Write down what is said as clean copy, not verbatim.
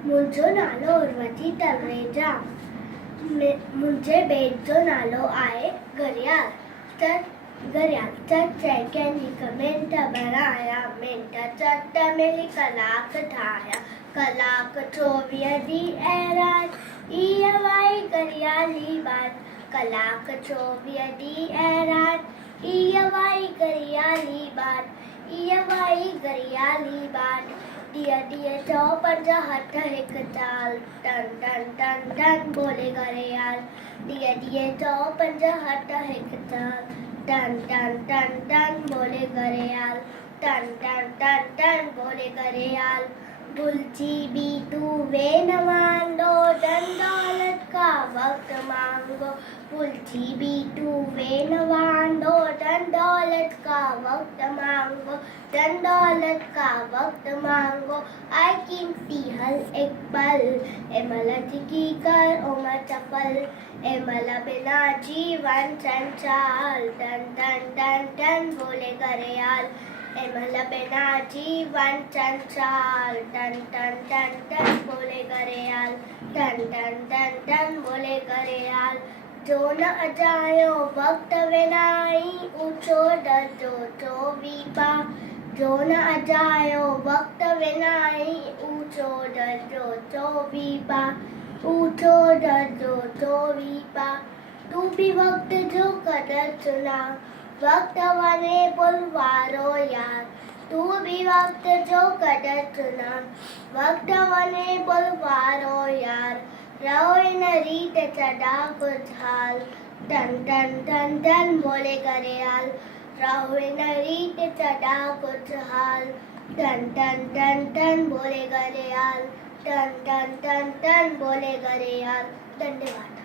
मुंहिंजो नालो उर्वशी तलरेजा। मुंहिंजे बेट जो नालो आहे घड़ियाल। चट चेकन हिक मिंट बनाया, मिंट चट मिली कलाक ठाहिया, कलाक 24 ॾींहं ऐं राति, इहा वाई घड़ियाली बात। कलाक 24 ॾींहं ऐं राति, इहा वाई घड़ियाली बात, इहा वाई घड़ियाली बात। ॾींहं चओ पंज हथ हिकु चाल, टन टन टन टन बोले घड़ियाल। ॾींहं चओ पंज हथ हिकु चाल, टन टन टन टन बोले घड़ियाल, टन टन टन टन बोले घड़ियाल। भुलजी भी तू वे न वांदो, धन दौलत का वक्त मांगो। भुलजी भी तू वे न वांदो, धन दौलत का वक्त मांगो, धन दौलत का वक्त मांगो। आई किंग सिंहल एक पल, एमल जिकी कर उमर चपल, एमल बिना जीवन संचाल, टन टन टन टन बोले घड़ियाल। एमल बिना जीवन संचाल, टन टन टन टन बोले घड़ियाल, टन टन टन टन बोले घड़ियाल। जो न अजायो वक्त विनाई, ऊंचो दर्जो 24 पा। जो न अजायो वक्त विनाई, ऊंचो दर्जो 24 पा, ऊंचो दर्जो 24 पा। तू भी वक्त जो कदर चुना, वक्त वने बुलवारो यार। तू भी वक्त जो कदर चुना, वक्त वने बुलवारो यार। रहो इन रीत चढ़ा खुशहाल, टन टन टन टन बोले घड़ियाल। रहो इन रीत चढ़ा खुशहाल, टन टन टन टन बोले घड़ियाल, टन टन टन टन बोले घड़ियाल। धन्यवाद।